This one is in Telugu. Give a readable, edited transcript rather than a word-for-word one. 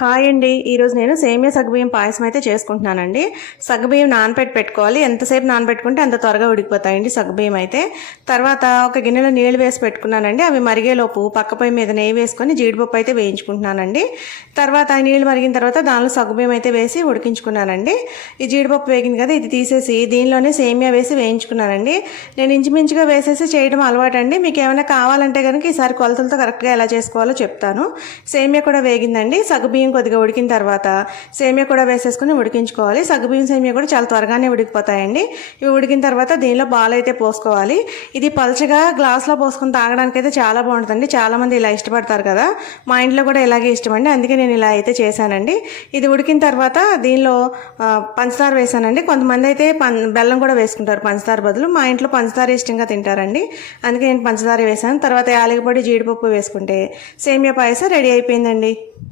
హాయ్ అండి. ఈరోజు నేను సేమియా సగ్గుబియ్యం పాయసం అయితే చేసుకుంటున్నానండి. సగ్గుబియ్యం పెట్టుకోవాలి. ఎంతసేపు నానబెట్టుకుంటే అంత త్వరగా ఉడికిపోతాయండి సగ్గుబియ్యం అయితే. తర్వాత ఒక గిన్నెలో నీళ్లు వేసి పెట్టుకున్నానండి. అవి మరిగేలోపు పక్క పొయ్యి మీద నెయ్యి వేసుకొని జీడిపప్పు అయితే వేయించుకుంటున్నానండి. తర్వాత ఆ నీళ్లు మరిగిన తర్వాత దానిలో సగ్గుబియ్యం అయితే వేసి ఉడికించుకున్నానండి. ఈ జీడిపప్పు వేగింది కదా, ఇది తీసేసి దీనిలోనే సేమియా వేసి వేయించుకున్నానండి. నేను ఇంచుమించుగా వేసేసి చేయడం అలవాటండి. మీకు ఏమైనా కావాలంటే కనుక ఈసారి కొలతలతో కరెక్ట్గా ఎలా చేసుకోవాలో చెప్తాను. సేమియా కూడా వేగిందండి. సగ్గుబియ్యం కొద్దిగా ఉడికిన తర్వాత సేమియా కూడా వేసేసుకుని ఉడికించుకోవాలి. సగ్గుబియ్యం సేమియా కూడా చాలా త్వరగానే ఉడికిపోతాయండి. ఇవి ఉడికిన తర్వాత దీనిలో పాలు అయితే పోసుకోవాలి. ఇది పల్చగా గ్లాస్లో పోసుకొని తాగడానికి అయితే చాలా బాగుంటుందండి. చాలామంది ఇలా ఇష్టపడతారు కదా, మా ఇంట్లో కూడా ఇలాగే ఇష్టమండి. అందుకే నేను ఇలా అయితే చేశానండి. ఇది ఉడికిన తర్వాత దీనిలో పంచదార వేసానండి. కొంతమంది అయితే బెల్లం కూడా వేసుకుంటారు పంచదార బదులు. మా ఇంట్లో పంచదార ఇష్టంగా తింటారండి, అందుకే నేను పంచదార వేసాను. తర్వాత యాలకుల పొడి, జీడిపప్పు వేసుకుంటే సేమియా పాయసం రెడీ అయిపోయిందండి.